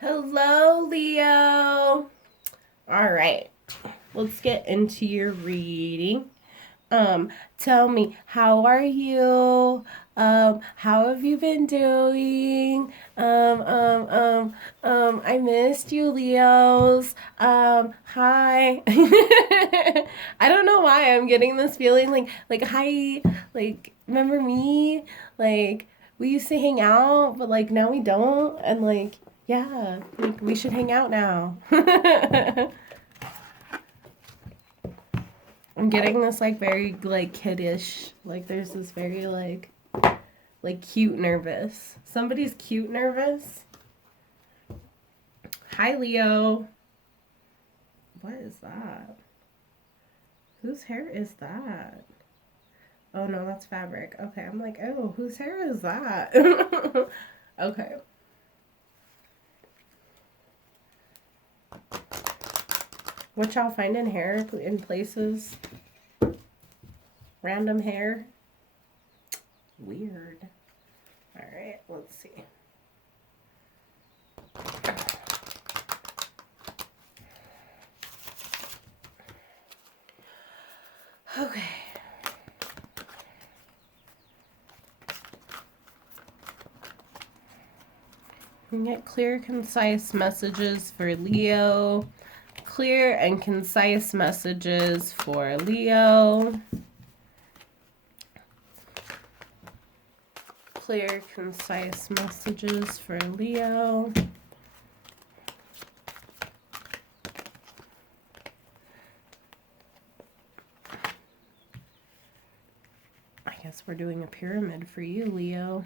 Hello, Leo. All right, let's get into your reading. Tell me, how are you? How have you been doing? I missed you, Leos. Hi. I don't know why I'm getting this feeling like, hi, like, remember me? Like, we used to hang out, but like now we don't, and like, yeah, like we should hang out now. I'm getting this like very like kiddish. Like there's this very like cute nervous. Somebody's cute nervous. Hi Leo. What is that? Whose hair is that? Oh no, that's fabric. Okay, I'm like, oh, whose hair is that? Okay. What y'all find in hair in places? Random hair? Weird. Alright, let's see. Okay. You get clear, concise messages for Leo. Clear and concise messages for Leo. Clear, concise messages for Leo. I guess we're doing a pyramid for you, Leo.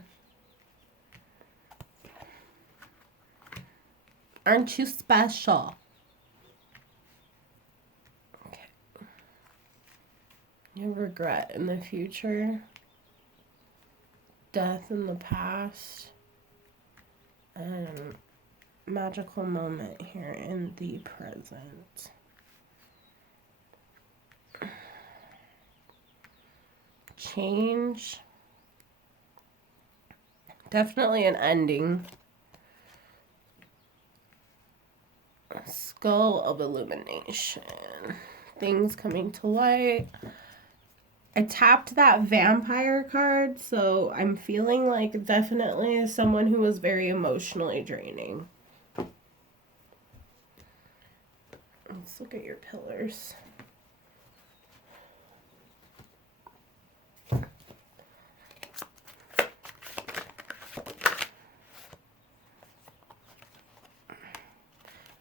Aren't you special? Okay. You regret in the future. Death in the past. And magical moment here in the present. Change. Definitely an ending. Skull of illumination. Things coming to light. I tapped that vampire card, so I'm feeling like definitely someone who was very emotionally draining. Let's look at your pillars.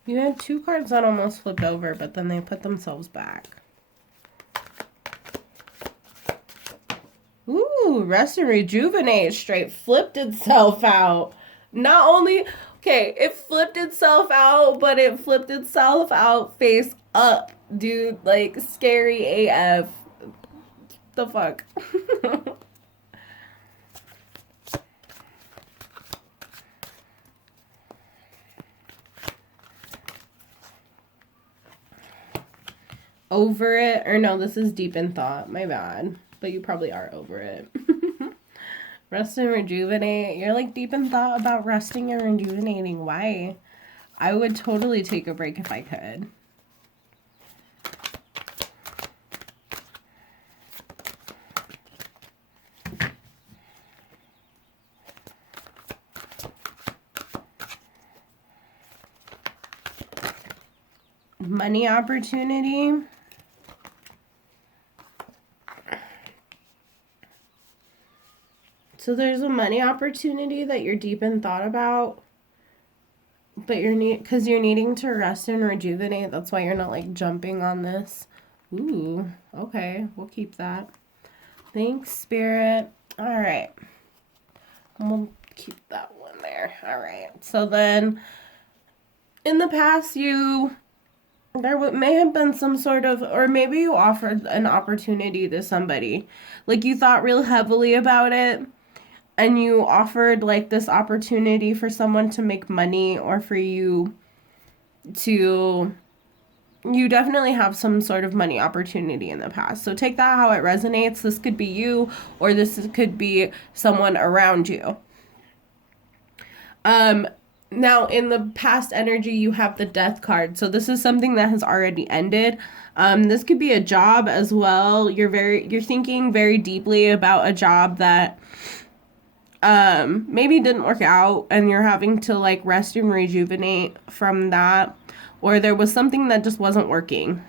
You had two cards that almost flipped over, but then they put themselves back. Ooh, rest and rejuvenate straight flipped itself out. Not only, okay, it flipped itself out, but it flipped itself out face up, dude. Like, scary AF. The fuck? Over it, or no, this is deep in thought. My bad. But you probably are over it. Rest and rejuvenate. You're like deep in thought about resting and rejuvenating. Why? I would totally take a break if I could. Money opportunity. So there's a money opportunity that you're deep in thought about, but because you're needing to rest and rejuvenate. That's why you're not like jumping on this. Ooh, okay, we'll keep that. Thanks, Spirit. All right, we'll keep that one there. All right. So then, in the past, there may have been some sort of, or maybe you offered an opportunity to somebody, like you thought real heavily about it. And you offered like this opportunity for someone to make money, or for you definitely have some sort of money opportunity in the past. So take that how it resonates. This could be you, or this could be someone around you. Now, in the past energy, you have the death card. So this is something that has already ended. This could be a job as well. You're thinking very deeply about a job that maybe didn't work out, and you're having to like rest and rejuvenate from that, or there was something that just wasn't working.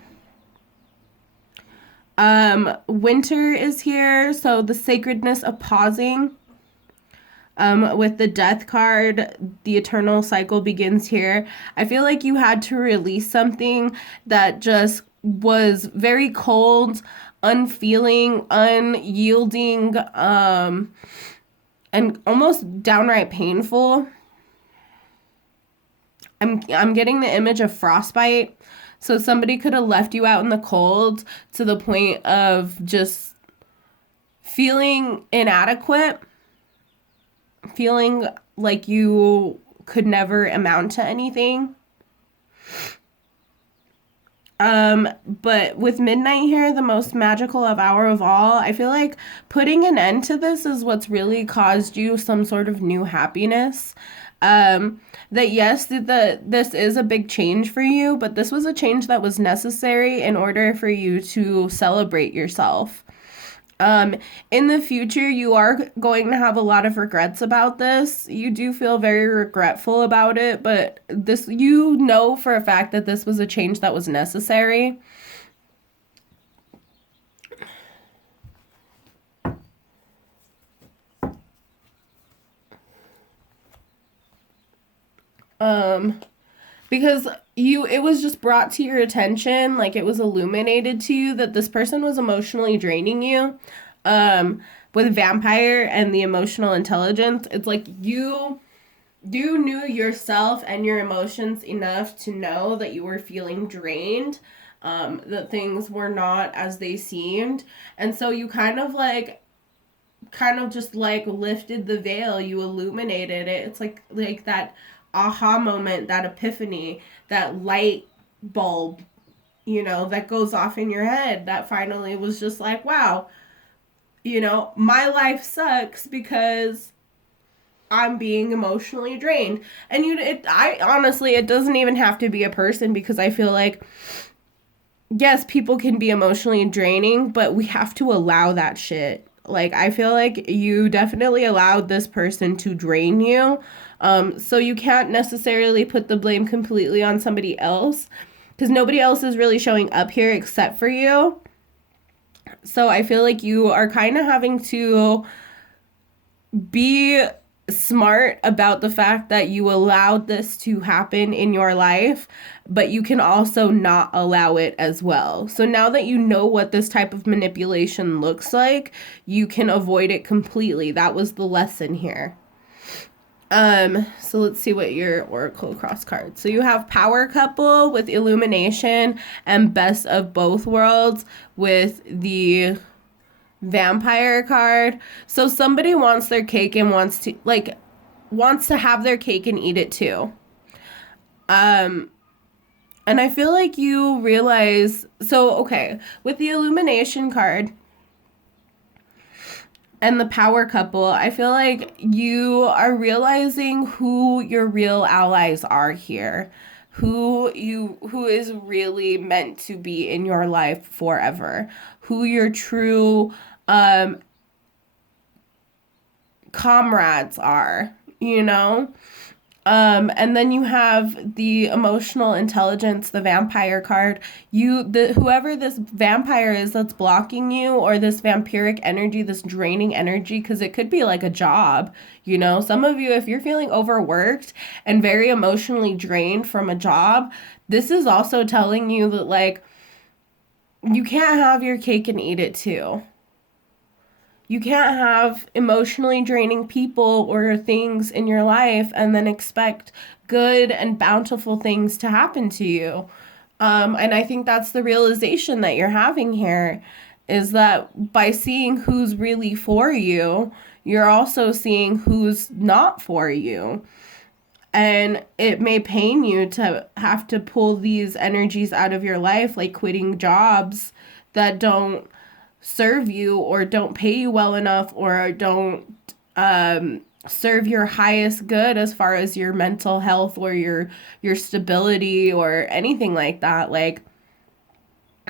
Winter is here, so the sacredness of pausing. With the death card, the eternal cycle begins here. I feel like you had to release something that just was very cold, unfeeling, unyielding, and almost downright painful. I'm getting the image of frostbite. So somebody could have left you out in the cold to the point of just feeling inadequate, feeling like you could never amount to anything. But with midnight here, the most magical of hour of all, I feel like putting an end to this is what's really caused you some sort of new happiness. That yes, this is a big change for you, but this was a change that was necessary in order for you to celebrate yourself. In the future, you are going to have a lot of regrets about this. You do feel very regretful about it, but this, you know for a fact that this was a change that was necessary. Because it was just brought to your attention, like it was illuminated to you that this person was emotionally draining you. With vampire and the emotional intelligence, it's like you knew yourself and your emotions enough to know that you were feeling drained, that things were not as they seemed, and so you kind of just like lifted the veil, you illuminated it. It's like that aha moment, that epiphany, that light bulb, that goes off in your head, that finally was just like, wow, my life sucks because I'm being emotionally drained. And I honestly, it doesn't even have to be a person, because I feel like, yes, people can be emotionally draining, but we have to allow that shit. Like, I feel like you definitely allowed this person to drain you. So you can't necessarily put the blame completely on somebody else, because nobody else is really showing up here except for you. So I feel like you are kind of having to be smart about the fact that you allowed this to happen in your life, but you can also not allow it as well. So now that you know what this type of manipulation looks like, you can avoid it completely. That was the lesson here. So let's see what your Oracle cross cards. So you have Power Couple with Illumination and Best of Both Worlds with the Vampire card. So somebody wants their cake and wants to have their cake and eat it too. And I feel like you realize, so okay, with the Illumination card and the Power Couple, I feel like you are realizing who your real allies are here. Who is really meant to be in your life forever. Who your true comrades are, and then you have the emotional intelligence, the vampire card. Whoever this vampire is that's blocking you, or this vampiric energy, this draining energy, because it could be like a job, some of you, if you're feeling overworked and very emotionally drained from a job, this is also telling you that, like, you can't have your cake and eat it too. You can't have emotionally draining people or things in your life and then expect good and bountiful things to happen to you. And I think that's the realization that you're having here, is that by seeing who's really for you, you're also seeing who's not for you. And it may pain you to have to pull these energies out of your life, like quitting jobs that don't serve you or don't pay you well enough or don't serve your highest good as far as your mental health or your stability or anything like that. Like,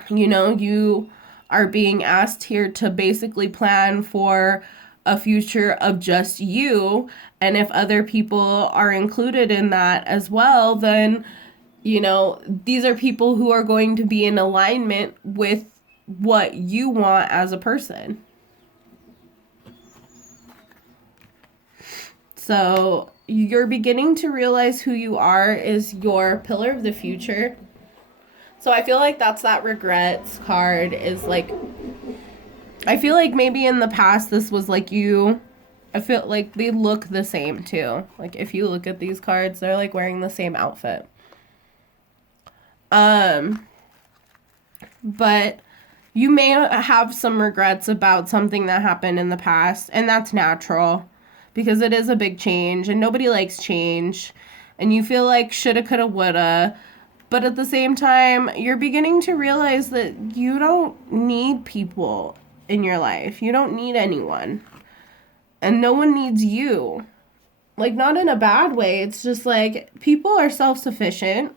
you know, you are being asked here to basically plan for a future of just you. And if other people are included in that as well, then, you know, these are people who are going to be in alignment with what you want as a person. So you're beginning to realize who you are is your pillar of the future. So I feel like that's that regrets card is like, I feel like maybe in the past this was like you, I feel like they look the same too. Like if you look at these cards, they're like wearing the same outfit. But you may have some regrets about something that happened in the past, and that's natural because it is a big change and nobody likes change. And you feel like shoulda, coulda, woulda. But at the same time, you're beginning to realize that you don't need people in your life. You don't need anyone. And no one needs you. Like, not in a bad way. It's just like people are self-sufficient.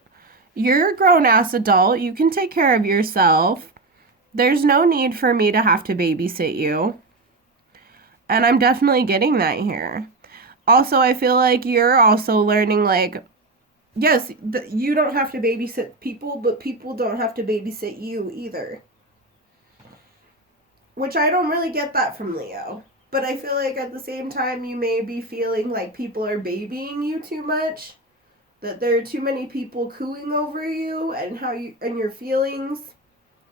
You're a grown-ass adult. You can take care of yourself. There's no need for me to have to babysit you. And I'm definitely getting that here. Also, I feel like you're also learning, like, yes, you don't have to babysit people, but people don't have to babysit you either. Which I don't really get that from Leo. But I feel like at the same time, you may be feeling like people are babying you too much. That there are too many people cooing over you and how you and your feelings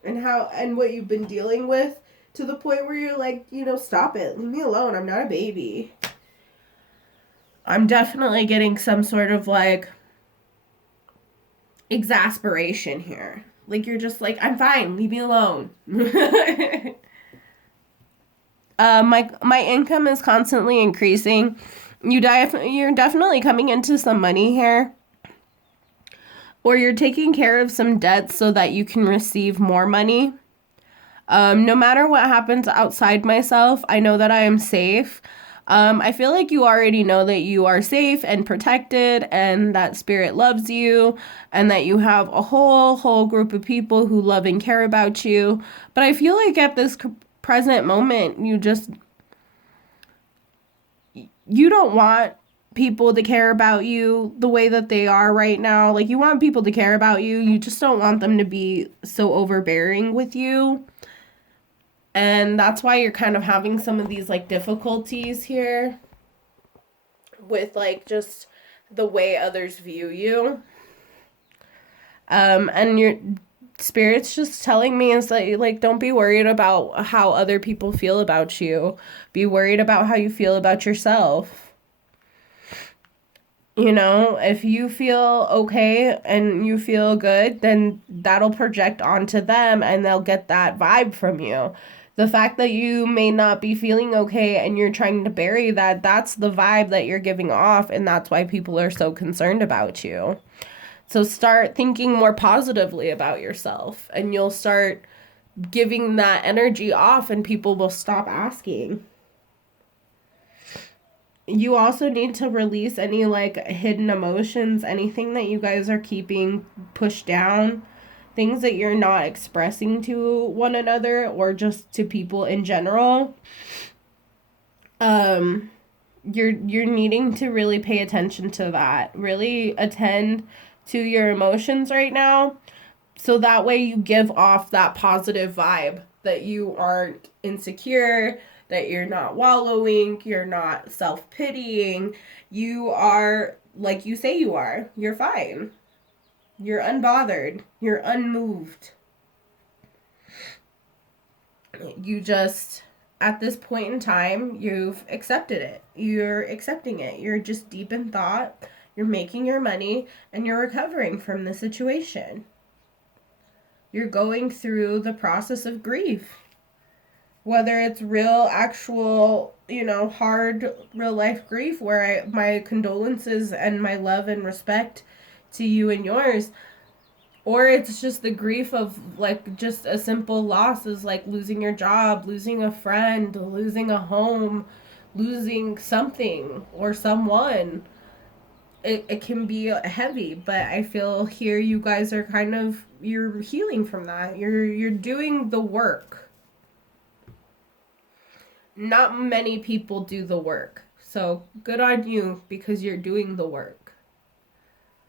and how and what you've been dealing with, to the point where you're like, you know, stop it. Leave me alone. I'm not a baby. I'm definitely getting some sort of like exasperation here. Like you're just like, I'm fine. Leave me alone. My income is constantly increasing. You're definitely coming into some money here. Or you're taking care of some debts so that you can receive more money. No matter what happens outside myself, I know that I am safe. I feel like you already know that you are safe and protected and that spirit loves you and that you have a whole group of people who love and care about you. But I feel like at this present moment, you don't want people to care about you the way that they are right now. Like, you want people to care about you. You just don't want them to be so overbearing with you. And that's why you're kind of having some of these, like, difficulties here with, like, just the way others view you. And your spirit's just telling me is that, like, don't be worried about how other people feel about you. Be worried about how you feel about yourself. You know, if you feel okay and you feel good, then that'll project onto them and they'll get that vibe from you. The fact that you may not be feeling okay and you're trying to bury that, that's the vibe that you're giving off, and that's why people are so concerned about you. So start thinking more positively about yourself and you'll start giving that energy off and people will stop asking. You also need to release any, like, hidden emotions, anything that you guys are keeping pushed down, things that you're not expressing to one another or just to people in general. You're needing to really pay attention to that. Really attend to your emotions right now. So that way you give off that positive vibe that you aren't insecure, that you're not wallowing, you're not self-pitying. You are like you say you are. You're fine. You're unbothered. You're unmoved. You just, at this point in time, you've accepted it. You're accepting it. You're just deep in thought. You're making your money and you're recovering from the situation. You're going through the process of grief. Whether it's real, actual, you know, hard, real life grief where my condolences and my love and respect to you and yours, or it's just the grief of, like, just a simple loss is like losing your job, losing a friend, losing a home, losing something or someone. It can be heavy, but I feel here you guys are kind of, you're healing from that. You're doing the work. Not many people do the work. So good on you because you're doing the work.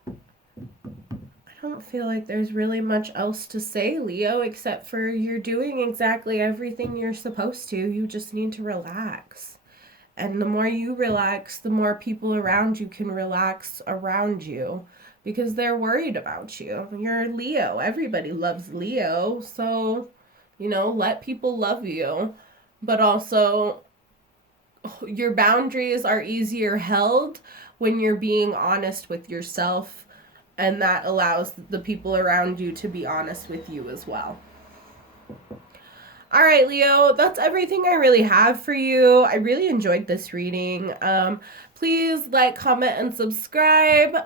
I don't feel like there's really much else to say, Leo, except for you're doing exactly everything you're supposed to. You just need to relax. And the more you relax, the more people around you can relax around you because they're worried about you. You're Leo. Everybody loves Leo. So, let people love you. But also, your boundaries are easier held when you're being honest with yourself. And that allows the people around you to be honest with you as well. All right, Leo, that's everything I really have for you. I really enjoyed this reading. Please like, comment, and subscribe.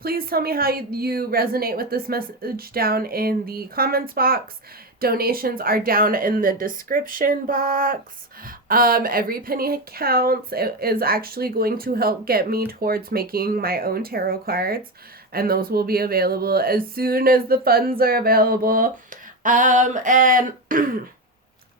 Please tell me how you resonate with this message down in the comments box. Donations are down in the description box. Every penny counts. It is actually going to help get me towards making my own tarot cards, and those will be available as soon as the funds are available. And I'm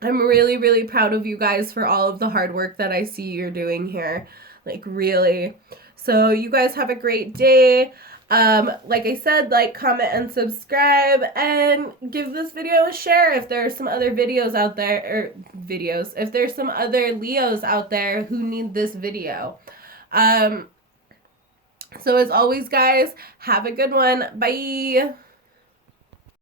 really, really proud of you guys for all of the hard work that I see you're doing here. Like, really. So you guys have a great day. Like I said, like, comment, and subscribe, and give this video a share if there are some other videos out there, if there's some other Leos out there who need this video. So as always, guys, have a good one. Bye.